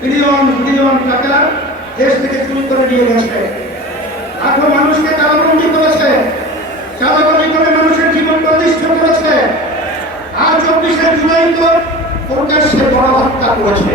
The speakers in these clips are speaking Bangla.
বিলিয়ন বিলিয়ন টাকা দেশ থেকে চুরি করে নিয়ে গেছে। লাখো মানুষকে চালাবন্দি করেছে। চালাবন্দি করে মানুষের জীবন প্রতিষ্ঠ করেছে। আর চব্বিশে জুলাই তো প্রকাশ্যে বড় হত্যা করেছে।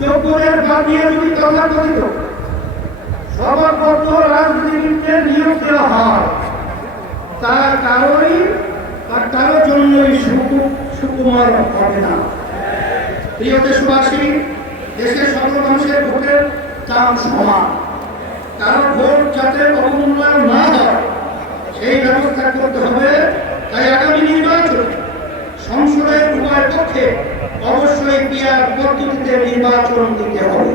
চোখের বাদ দিয়ে যদি তথাকথিত সর্বপক্ষ রাজনীতিবিদদের নিয়োগ দেওয়া হয়। তার কারোই আর কারও জন্যই সুকু- সুকুমার হবে না। প্রিয় দেশের ভোটের ভোট যাতে পক্ষে অবশ্যই ক্রিয়ার পদ্ধতিতে নির্বাচন দিতে হবে।